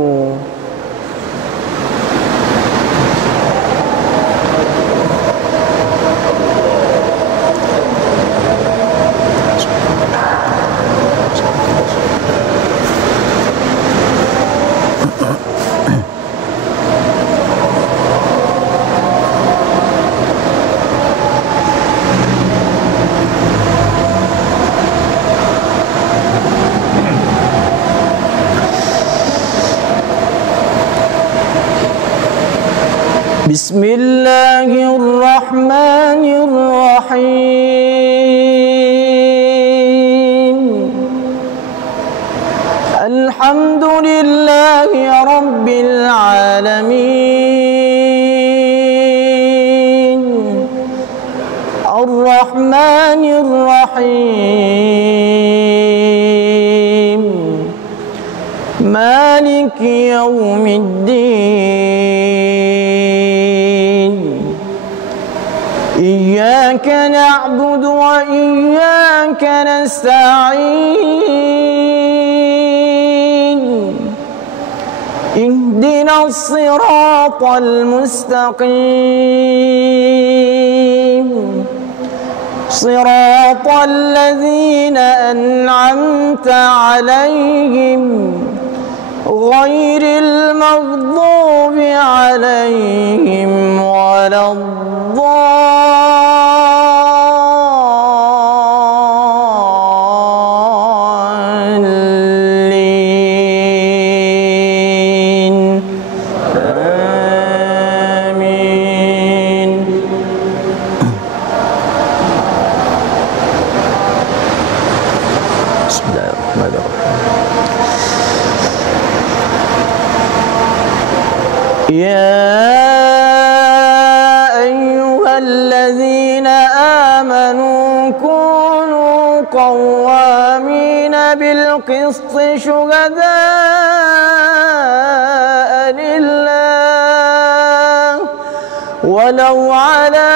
تذكروا. بسم الله الرحمن الرحيم. الحمد لله رب العالمين الرحمن الرحيم مالك يوم الدين. إياك نعبد وإياك نستعين. اهدنا الصراط المستقيم صراط الذين أنعمت عليهم غير المغضوب عليهم ولا الضالين. آمين. بسم الله الرحمن الرحيم. يا أيها الذين آمنوا كونوا قوامين بالقسط شهداء لله ولو على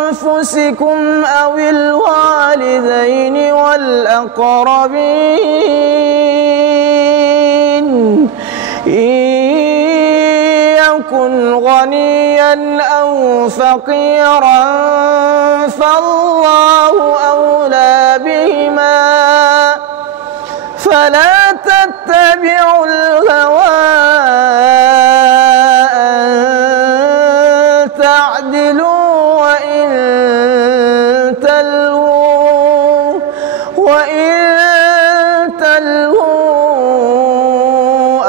أنفسكم أو الوالدين والأقربين إن يكن غنيا أو فقيرا فالله أولى بهما فلا تتبعوا الهوى أن تعدلوا وإن تلووا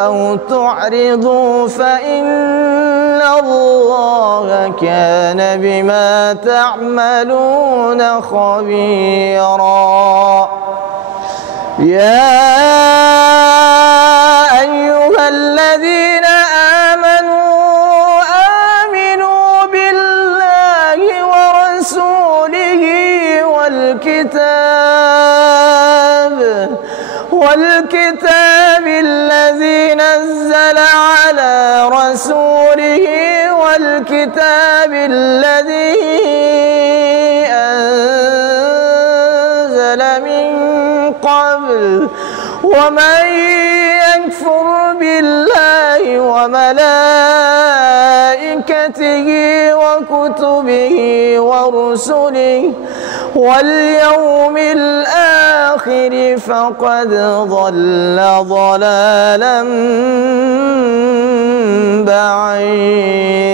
أو تعرضوا فإن الله كان بما تعملون خبيرا. يا أيها الذين آمنوا بالله ورسوله والكتاب الذي نزل على رسوله والكتاب الذي أنزل من قبل ومن يكفر بالله وملائكته وكتبه ورسله واليوم الآخر فقد ضل ضلالا بعيدا.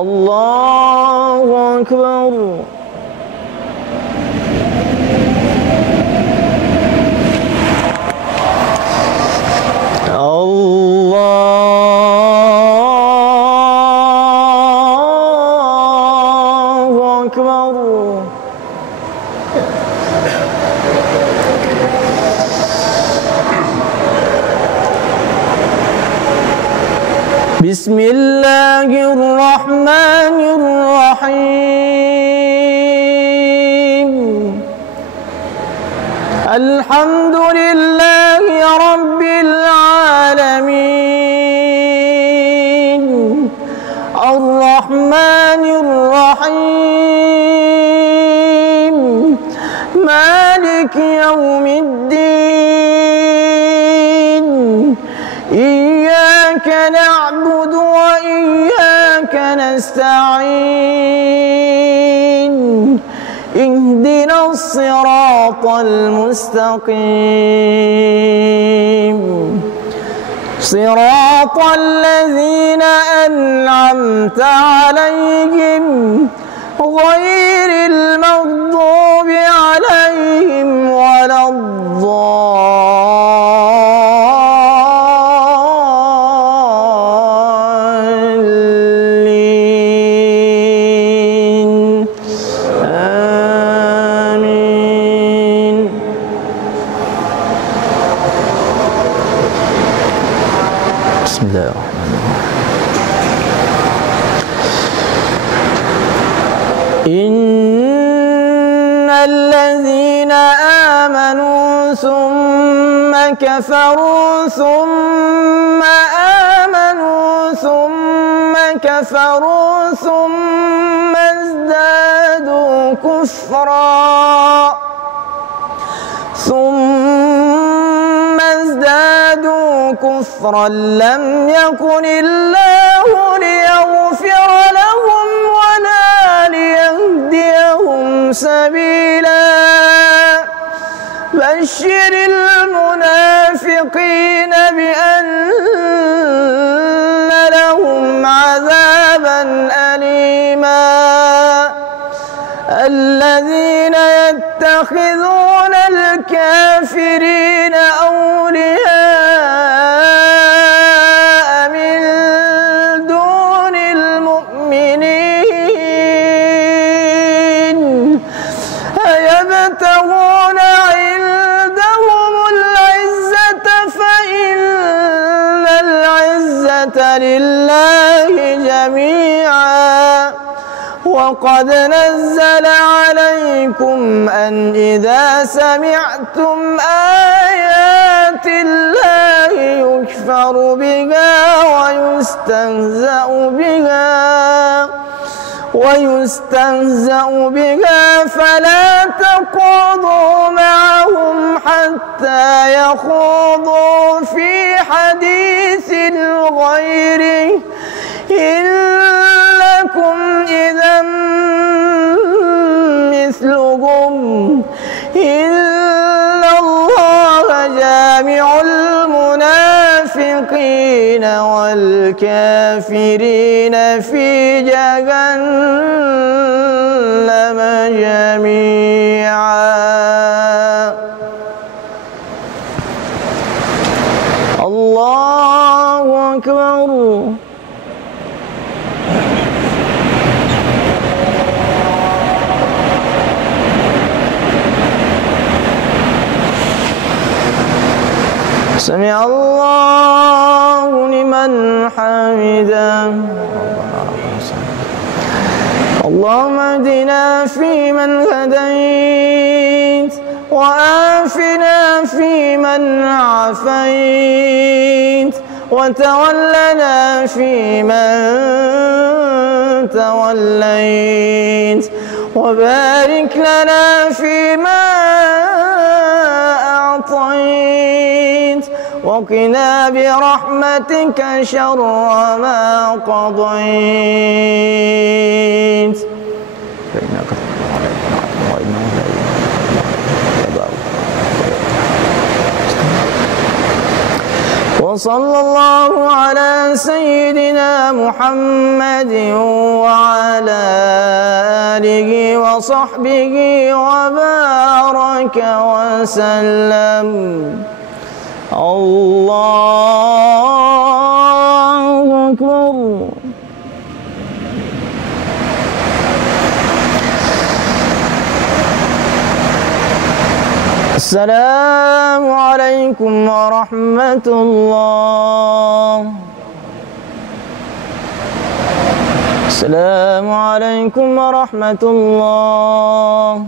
الله أكبر. بسم الله الرحمن الرحيم. الحمد لله رب العالمين الرحمن الرحيم مالك يوم الدين إياك نعبد وإياك نستعين اهدنا الصراط المستقيم صراط الذين أنعمت عليهم غير المغضوب عليهم ولا الضالين آمين. بسم الله الرحمن الرحيم. إن الذين آمنوا ثم كفروا ثم آمنوا ثم كفروا ثم ازدادوا كفرا لم يكن الله ليغفر لهم ولا ليهديهم سبيلا بشر المنافقين بأن لهم عذابا أليما الذين يتخذون الكافرين أولياء من دون المؤمنين أيبتغون عندهم العزة فإن العزة لله جميعا وقد نزل عليكم أن إذا سمعتم آيات الله يكفر بها ويستهزأ بها فلا تقعدوا معهم حتى يخوضوا في حديث غيره إنكم إذا مثلهم إن الله جامع المنافقين والكافرين في جهنم جميعا. الله أكبر. سمع الله لمن حمده. اللهم اهدنا فيمن هديت وعافنا فيمن عافيت وتولنا فيمن توليت وبارك لنا فيما أعطيت وقنا برحمتك شر ما قضيت فإنك تقضي علينا وإنه لا يذل. وصلى الله على سيدنا محمد وعلى آله وصحبه وبارك وسلم. الله أكبر. السلام عليكم ورحمة الله. السلام عليكم ورحمة الله.